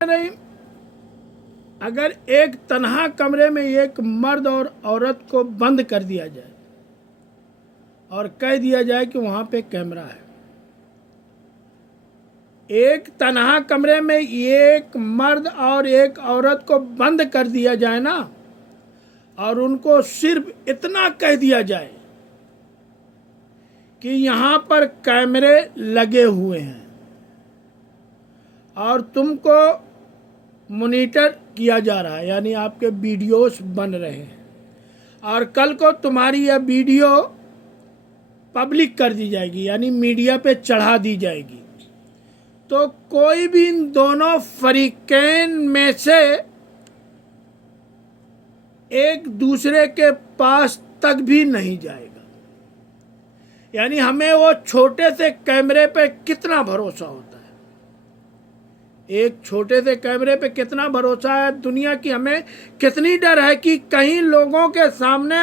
नहीं, अगर एक तन्हा कमरे में एक मर्द और औरत को बंद कर दिया जाए और कह दिया जाए कि वहां पे कैमरा है, एक तन्हा कमरे में एक मर्द और एक औरत को बंद कर दिया जाए ना, और उनको सिर्फ इतना कह दिया जाए कि यहाँ पर कैमरे लगे हुए हैं और तुमको मॉनिटर किया जा रहा है, यानी आपके वीडियोस बन रहे हैं, और कल को तुम्हारी यह वीडियो पब्लिक कर दी जाएगी, यानी मीडिया पे चढ़ा दी जाएगी, तो कोई भी इन दोनों फरीकैन में से एक दूसरे के पास तक भी नहीं जाएगा। यानी हमें वो छोटे से कैमरे पे कितना भरोसा होता है, एक छोटे से कैमरे पे कितना भरोसा है, दुनिया की हमें कितनी डर है कि कहीं लोगों के सामने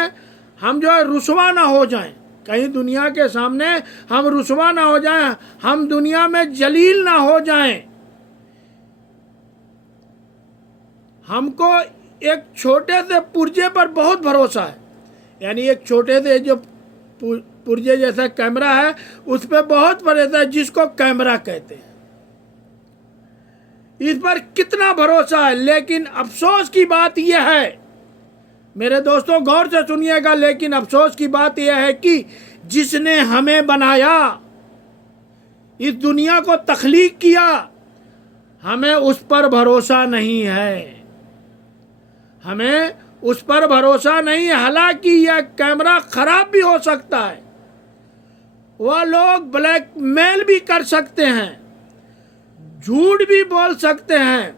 हम जो है रुसवा ना हो जाएं, कहीं दुनिया के सामने हम रुसवा ना हो जाएं, हम दुनिया में जलील ना हो जाएं। हमको एक छोटे से पुर्जे पर बहुत भरोसा है, यानी एक छोटे से जो पुर्जे जैसा कैमरा है उस पर बहुत भरोसा है, जिसको कैमरा कहते हैं, इस पर कितना भरोसा है। लेकिन अफसोस की बात यह है, मेरे दोस्तों गौर से सुनिएगा, लेकिन अफसोस की बात यह है कि जिसने हमें बनाया, इस दुनिया को तख्लीक किया, हमें उस पर भरोसा नहीं है, हमें उस पर भरोसा नहीं है। हालांकि यह कैमरा खराब भी हो सकता है, वह लोग ब्लैकमेल भी कर सकते हैं, झूठ भी बोल सकते हैं,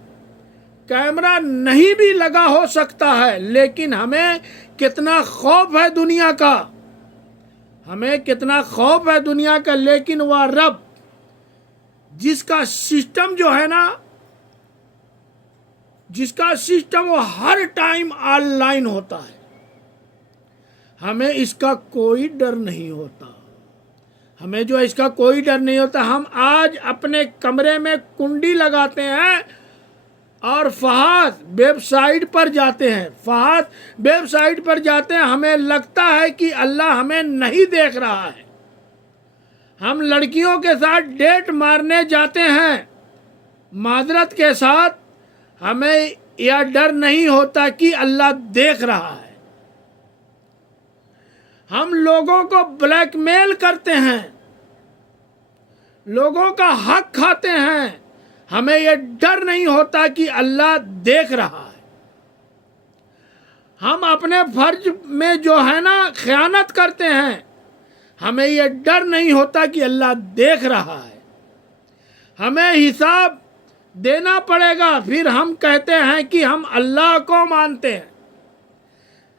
कैमरा नहीं भी लगा हो सकता है, लेकिन हमें कितना खौफ है दुनिया का, हमें कितना खौफ है दुनिया का। लेकिन वह रब जिसका सिस्टम जो है ना, जिसका सिस्टम वो हर टाइम ऑनलाइन होता है, हमें इसका कोई डर नहीं होता, हमें जो इसका कोई डर नहीं होता। हम आज अपने कमरे में कुंडी लगाते हैं और फहाद वेबसाइट पर जाते हैं, फहाद वेबसाइट पर जाते हैं, हमें लगता है कि अल्लाह हमें नहीं देख रहा है। हम लड़कियों के साथ डेट मारने जाते हैं, माजरत के साथ, हमें यह डर नहीं होता कि अल्लाह देख रहा है। हम लोगों को ब्लैकमेल करते हैं, लोगों का हक खाते हैं, हमें यह डर नहीं होता कि अल्लाह देख रहा है। हम अपने फर्ज में जो है ना खयानत करते हैं, हमें यह डर नहीं होता कि अल्लाह देख रहा है। हमें हिसाब देना पड़ेगा, फिर हम कहते हैं कि हम अल्लाह को मानते हैं।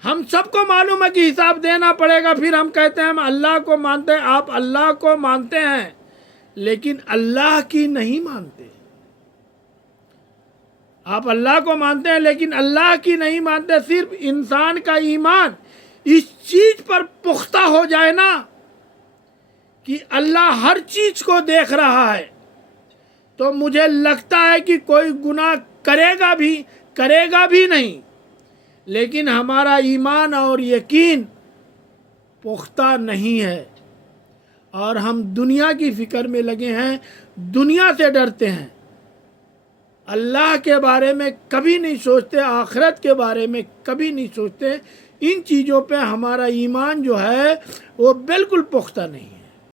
हम सबको मालूम है कि हिसाब देना पड़ेगा, फिर हम कहते हैं हम अल्लाह को मानते हैं। आप अल्लाह को मानते हैं लेकिन अल्लाह की नहीं मानते, आप अल्लाह को मानते हैं लेकिन अल्लाह की नहीं मानते। सिर्फ इंसान का ईमान इस चीज पर पुख्ता हो जाए ना कि अल्लाह हर चीज को देख रहा है, तो मुझे लगता है कि कोई गुनाह करेगा भी नहीं। लेकिन हमारा ईमान और यकीन पुख्ता नहीं है और हम दुनिया की फिक्र में लगे हैं, दुनिया से डरते हैं, अल्लाह के बारे में कभी नहीं सोचते, आखिरत के बारे में कभी नहीं सोचते। इन चीज़ों पे हमारा ईमान जो है वो बिल्कुल पुख्ता नहीं है।